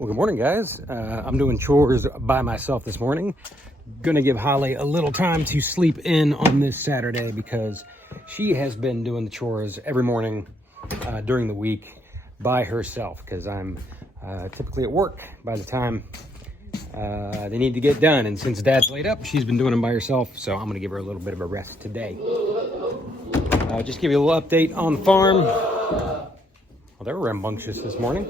Well, good morning, guys. I'm doing chores by myself this morning. Gonna give Holly a little time to sleep in on this Saturday because she has been doing the chores every morning during the week by herself because I'm typically at work by the time they need to get done. And since Dad's laid up, she's been doing them by herself, so I'm gonna give her a little bit of a rest today. Just give you a little update on the farm. Well, they were rambunctious this morning.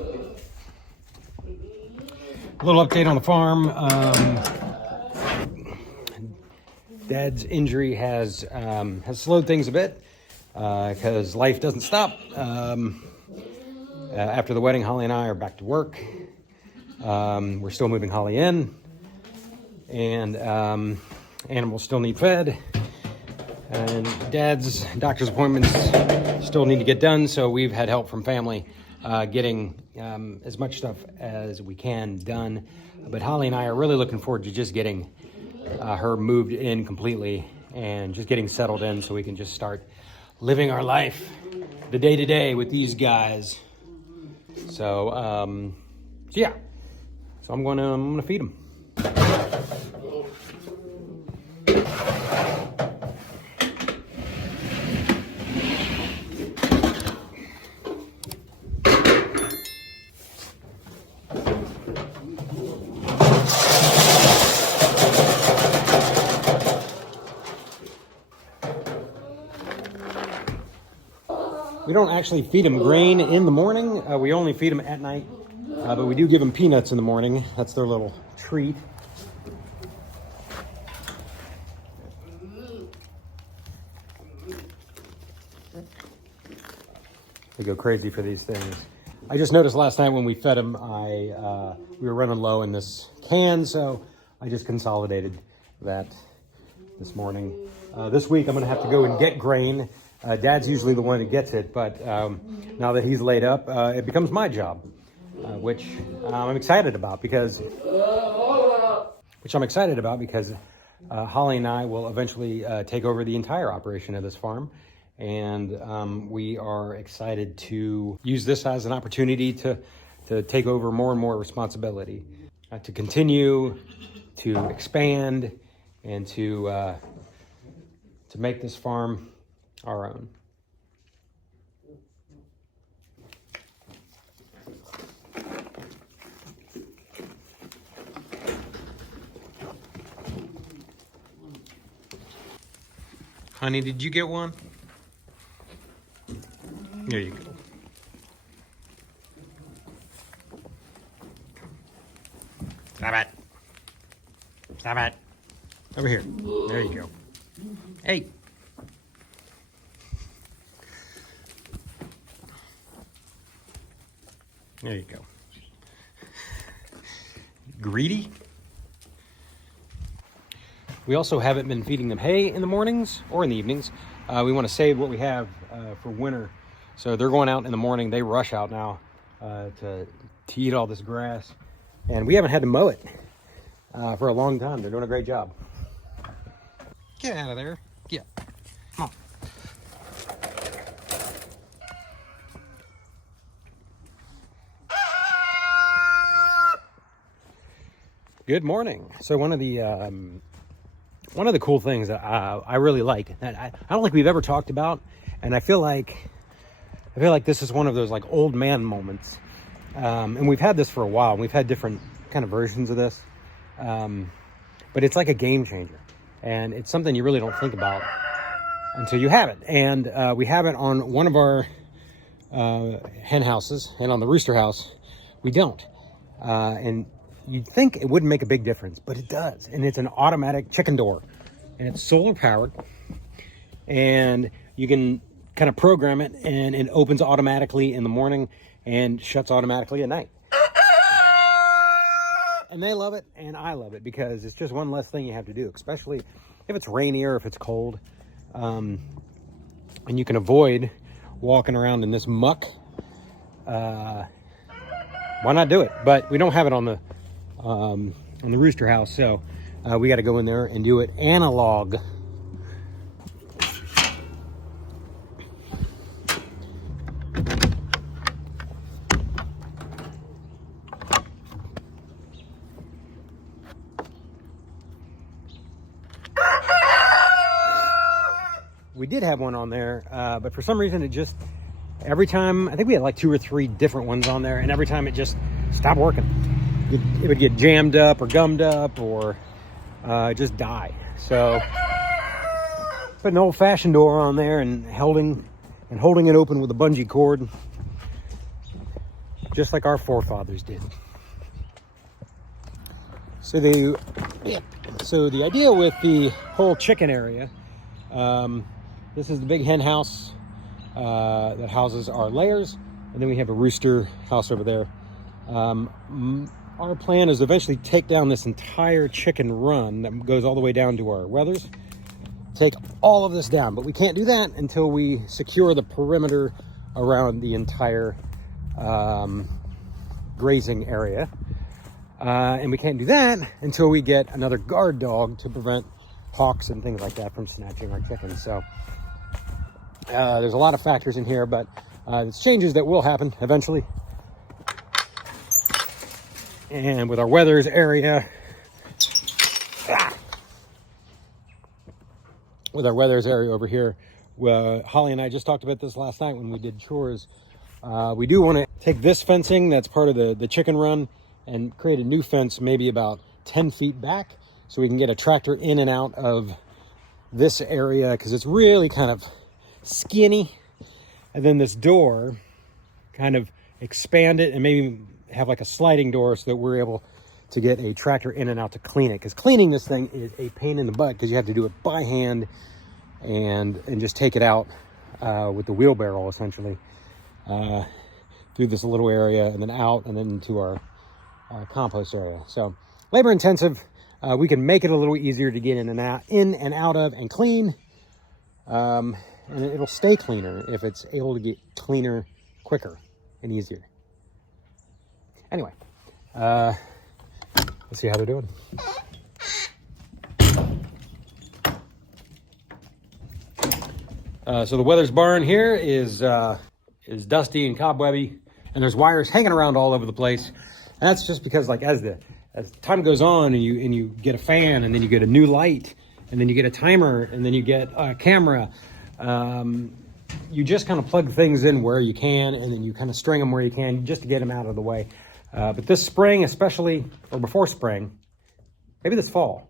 A little update on the farm. Dad's injury has slowed things a bit because life doesn't stop. After the wedding, Holly and I are back to work. We're still moving Holly in, and animals still need fed. And Dad's doctor's appointments still need to get done, so we've had help from family getting as much stuff as we can done. But Holly and I are really looking forward to just getting her moved in completely and just getting settled in so we can just start living our life, the day-to-day with these guys. So, yeah. So I'm gonna feed them. We don't actually feed them grain in the morning. We only feed them at night, but we do give them peanuts in the morning. That's their little treat. They go crazy for these things. I just noticed last night when we fed them, we were running low in this can, so I just consolidated that this morning. This week I'm gonna have to go and get grain. Dad's usually the one that gets it, but now that he's laid up, it becomes my job, which I'm excited about because Holly and I will eventually take over the entire operation of this farm, and we are excited to use this as an opportunity to take over more and more responsibility, to continue to expand, and to make this farm our own. Honey, did you get one? There you go. Stop it. Stop it. Over here. There you go. Hey. There you go. Greedy. We also haven't been feeding them hay in the mornings or in the evenings. We want to save what we have for winter. So they're going out in the morning. They rush out now to eat all this grass. And we haven't had to mow it for a long time. They're doing a great job. Get out of there. Yeah. Come on. Good morning. So one of the cool things that I really like that I don't think we've ever talked about, and I feel like this is one of those like old man moments, and we've had this for a while. We've had different kind of versions of this, but it's like a game changer, and it's something you really don't think about until you have it. And we have it on one of our hen houses, and on the rooster house we don't, and you'd think it wouldn't make a big difference, but it does. And it's an automatic chicken door, and it's solar powered, and you can kind of program it, and it opens automatically in the morning and shuts automatically at night. And they love it, and I love it, because it's just one less thing you have to do, especially if it's rainy or if it's cold. And you can avoid walking around in this muck. Why not do it? But we don't have it on the rooster house, so we got to go in there and do it analog. we did have one on there, but for some reason it just, every time, I think we had like 2 or 3 different ones on there, and every time it just stopped working. It would get jammed up or gummed up or just die. So put an old-fashioned door on there and holding it open with a bungee cord, just like our forefathers did. So the idea with the whole chicken area, this is the big hen house that houses our layers, and then we have a rooster house over there. Our plan is to eventually take down this entire chicken run that goes all the way down to our wethers. Take all of this down, but we can't do that until we secure the perimeter around the entire grazing area. And we can't do that until we get another guard dog to prevent hawks and things like that from snatching our chickens. So there's a lot of factors in here, but it's changes that will happen eventually. And with our wethers area, over here, Holly and I just talked about this last night when we did chores. We do want to take this fencing that's part of the chicken run and create a new fence maybe about 10 feet back so we can get a tractor in and out of this area because it's really kind of skinny. And then this door, kind of expand it and maybe have like a sliding door so that we're able to get a tractor in and out to clean it, because cleaning this thing is a pain in the butt because you have to do it by hand and just take it out with the wheelbarrow essentially through this little area and then out and then into our compost area. So labor intensive. We can make it a little easier to get in and out of and clean, and it'll stay cleaner if it's able to get cleaner quicker and easier. Anyway, let's see how they're doing. So the Wethers barn here is dusty and cobwebby, and there's wires hanging around all over the place. And that's just because, like, as time goes on, and you get a fan, and then you get a new light, and then you get a timer, and then you get a camera. You just kind of plug things in where you can, and then you kind of string them where you can just to get them out of the way. But this spring, especially, or before spring, maybe this fall,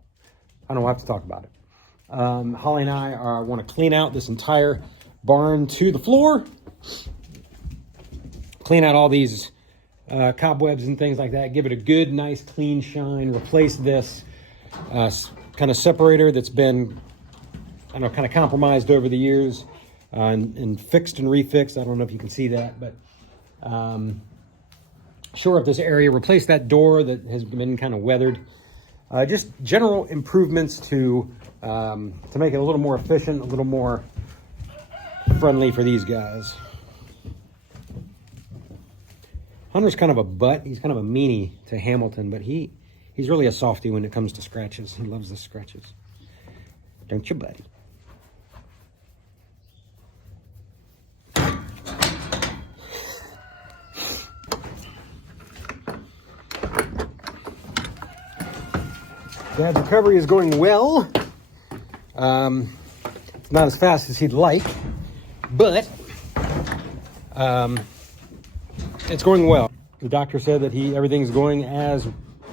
I don't know, we'll have to talk about it. Holly and I want to clean out this entire barn to the floor, clean out all these cobwebs and things like that, give it a good, nice, clean shine, replace this kind of separator that's been, I don't know, kind of compromised over the years and fixed and refixed. I don't know if you can see that, but shore up this area, replace that door that has been kind of weathered. Just general improvements to make it a little more efficient, a little more friendly for these guys. Hunter's kind of a butt. He's kind of a meanie to Hamilton, but he's really a softie when it comes to scratches. He loves the scratches. Don't you, buddy? Dad's recovery is going well. It's not as fast as he'd like, but it's going well. The doctor said that everything's going as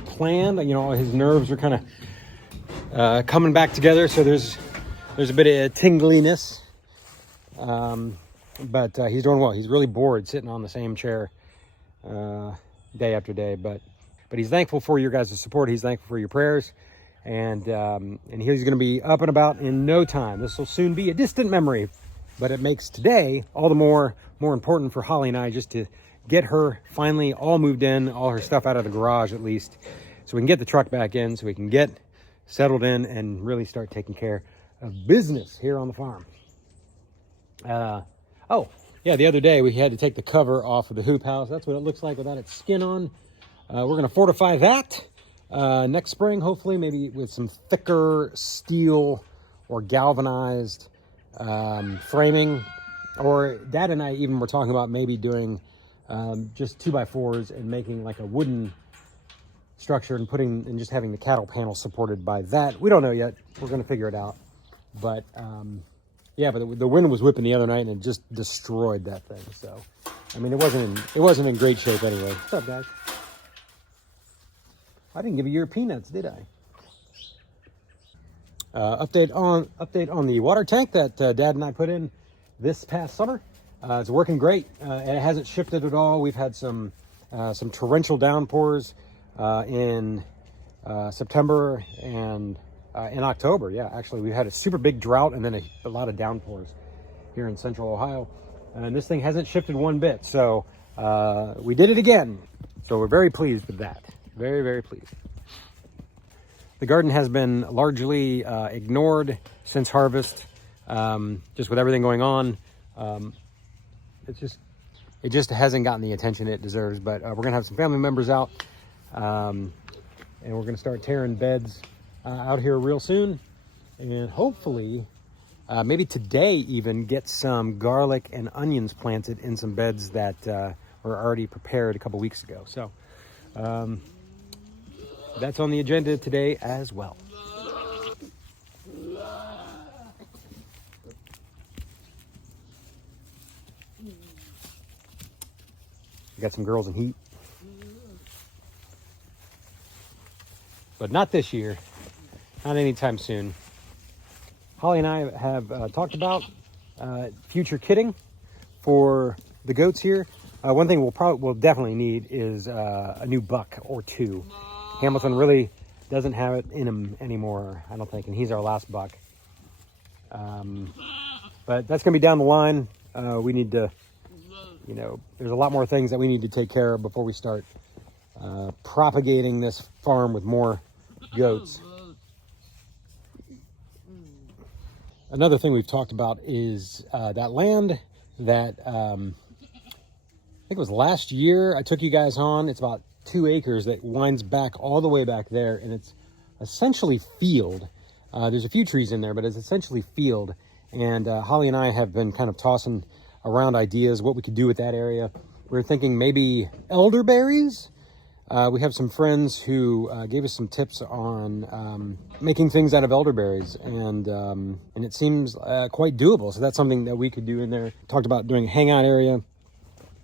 planned. You know, his nerves are kind of coming back together, so there's a bit of tingliness. But he's doing well. He's really bored sitting on the same chair day after day, but he's thankful for your guys' support. He's thankful for your prayers. And he's going to be up and about in no time. This will soon be a distant memory, but it makes today all the more important for Holly and I, just to get her finally all moved in, all her stuff out of the garage at least, so we can get the truck back in, so we can get settled in and really start taking care of business here on the farm. Oh, yeah, the other day we had to take the cover off of the hoop house. That's what it looks like without its skin on. We're going to fortify that next spring, hopefully, maybe with some thicker steel or galvanized framing. Or Dad and I even were talking about maybe doing just 2x4s and making like a wooden structure and just having the cattle panel supported by that. We don't know yet. We're going to figure it out. But Yeah, but the wind was whipping the other night and it just destroyed that thing. So, I mean, it wasn't in great shape anyway. What's up, guys? I didn't give you your peanuts, did I? Update on the water tank that Dad and I put in this past summer. It's working great. And it hasn't shifted at all. We've had some torrential downpours in September and in October. Yeah, actually, we had a super big drought and then a lot of downpours here in Central Ohio. And this thing hasn't shifted one bit. So we did it again. So we're very pleased with that. Very, very pleased. The garden has been largely ignored since harvest, just with everything going on. It just hasn't gotten the attention it deserves. But we're gonna have some family members out, and we're gonna start tearing beds out here real soon, and hopefully, maybe today even get some garlic and onions planted in some beds that were already prepared a couple weeks ago. So. That's on the agenda today as well. We got some girls in heat. But not this year. Not anytime soon. Holly and I have talked about future kitting for the goats here. One thing we'll definitely need is a new buck or two. Hamilton really doesn't have it in him anymore, I don't think, and he's our last buck. But that's going to be down the line. We need to, there's a lot more things that we need to take care of before we start propagating this farm with more goats. Another thing we've talked about is that land that I think it was last year I took you guys on. It's about 2 acres that winds back all the way back there, and it's essentially field. There's a few trees in there, but it's essentially field. And Holly and I have been kind of tossing around ideas what we could do with that area. We're thinking maybe elderberries. We have some friends who gave us some tips on making things out of elderberries, and it seems quite doable. So that's something that we could do in there. Talked about doing a hangout area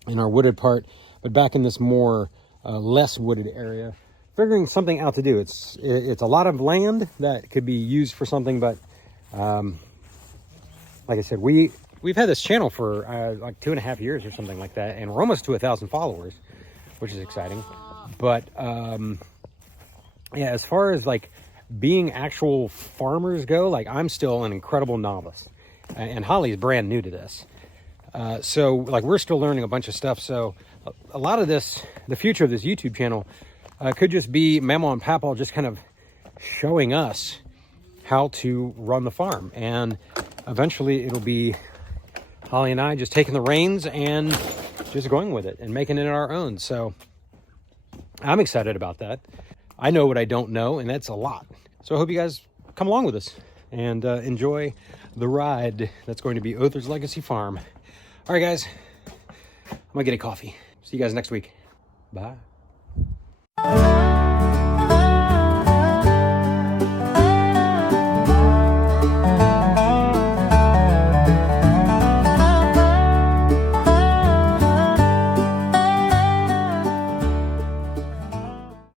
in our wooded part, but back in this more less wooded area, figuring something out to do. It's a lot of land that could be used for something, but like I said, we've had this channel for like 2.5 years or something like that, and we're almost to 1,000 followers, which is exciting. But yeah, as far as like being actual farmers go, like I'm still an incredible novice, and Holly's brand new to this. So like we're still learning a bunch of stuff. So a lot of this, the future of this YouTube channel could just be Mama and Papa just kind of showing us how to run the farm. And eventually it'll be Holly and I just taking the reins and just going with it and making it our own. So I'm excited about that. I know what I don't know, and that's a lot. So I hope you guys come along with us and enjoy the ride that's going to be Other's Legacy Farm. All right, guys, I'm gonna get a coffee. See you guys next week. Bye.